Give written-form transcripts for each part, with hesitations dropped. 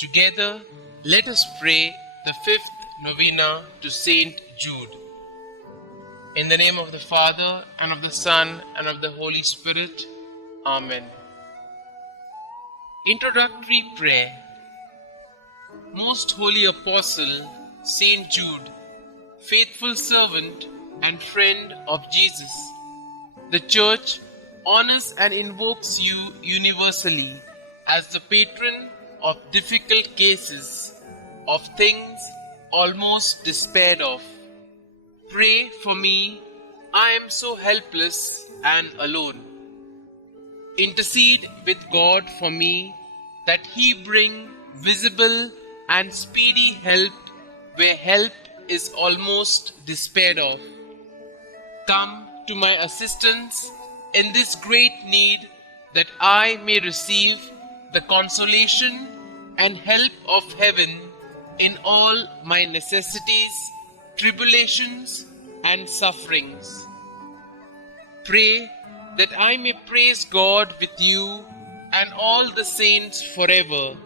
Together, let us pray the fifth novena to St Jude. In the name of the Father, and of the Son, and of the Holy Spirit. Amen. Introductory Prayer. Most Holy Apostle, St Jude, faithful servant and friend of Jesus, the Church honors and invokes you universally as the patron of difficult cases, of things almost despaired of. Pray for me, I am so helpless and alone. Intercede with God for me, that He bring visible and speedy help where help is almost despaired of. Come to my assistance in this great need, that I may receive the consolation and help of heaven in all my necessities, tribulations, and sufferings. Pray that I may praise God with you and all the saints forever.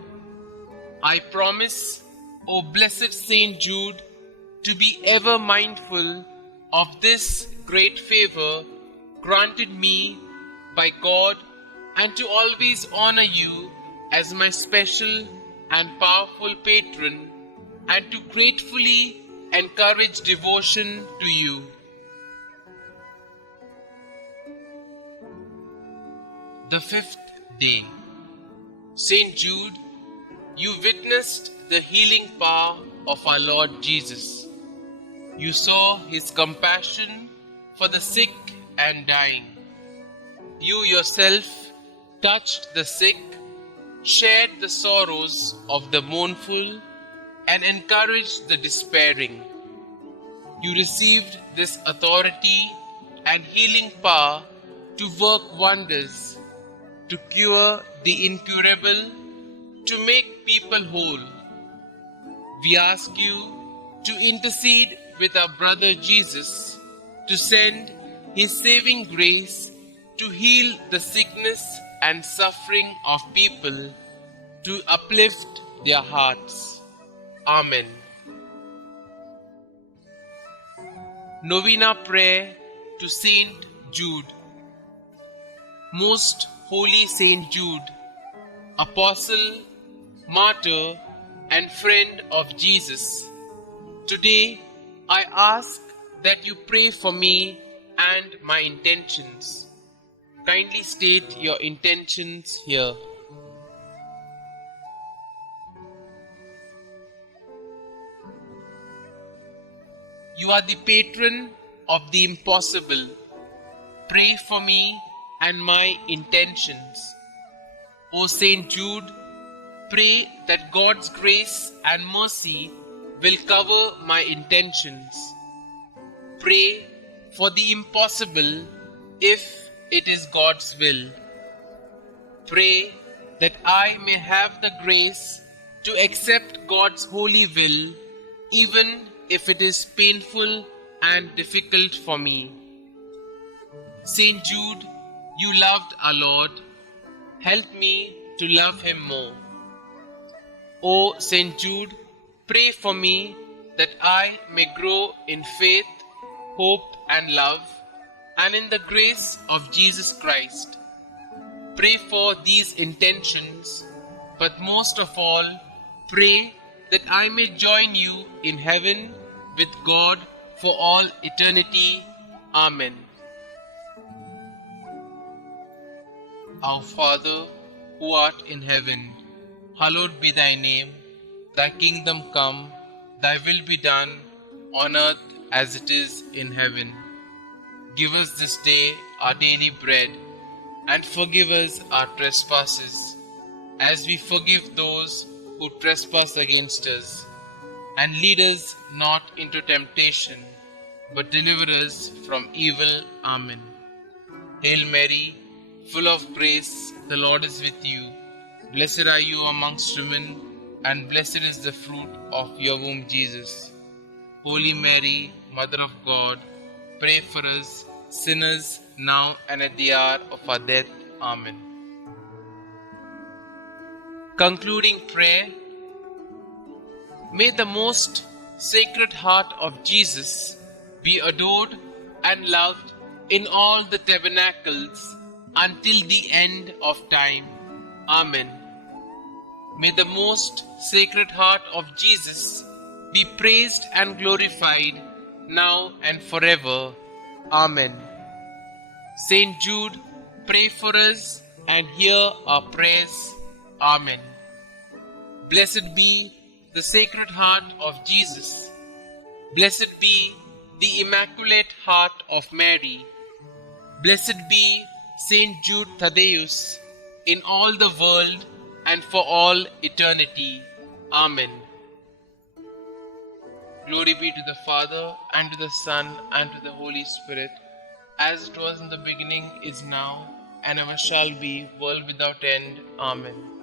I promise, O blessed St Jude, to be ever mindful of this great favor granted me by God, and to always honor you as my special and powerful patron, and to gratefully encourage devotion to you. The fifth day. St Jude, you witnessed the healing power of our Lord Jesus. You saw His compassion for the sick and dying. You yourself touched the sick, shared the sorrows of the mournful, and encouraged the despairing. You received this authority and healing power to work wonders, to cure the incurable, to make people whole. We ask you to intercede with our brother Jesus, to send His saving grace to heal the sickness and suffering of people, to uplift their hearts. Amen. Novena Prayer to St Jude. Most Holy St Jude, Apostle, Martyr, and friend of Jesus, today I ask that you pray for me and my intentions. Kindly state your intentions here. You are the patron of the impossible. Pray for me and my intentions. O St Jude, pray that God's grace and mercy will cover my intentions. Pray for the impossible if it is God's will. Pray that I may have the grace to accept God's holy will, even if it is painful and difficult for me. St Jude, you loved our Lord. Help me to love Him more. O St Jude, pray for me that I may grow in faith, hope, and love, and in the grace of Jesus Christ. Pray for these intentions, but most of all, pray that I may join you in heaven with God for all eternity. Amen. Our Father, who art in heaven, hallowed be thy name. Thy kingdom come, thy will be done, on earth as it is in heaven. Give us this day our daily bread, and forgive us our trespasses, as we forgive those who trespass against us. And lead us not into temptation, but deliver us from evil. Amen. Hail Mary, full of grace, the Lord is with you. Blessed are you amongst women, and blessed is the fruit of your womb, Jesus. Holy Mary, Mother of God, pray for us sinners, now and at the hour of our death. Amen. Concluding prayer May the most sacred heart of Jesus be adored and loved in all the tabernacles until the end of time. Amen. May the most sacred heart of Jesus be praised and glorified now and forever. Amen. St Jude, pray for us and hear our prayers. Amen. Blessed be the Sacred Heart of Jesus. Blessed be the Immaculate Heart of Mary. Blessed be St Jude Thaddeus in all the world and for all eternity. Amen. Glory be to the Father, and to the Son, and to the Holy Spirit, as it was in the beginning, is now, and ever shall be, world without end. Amen.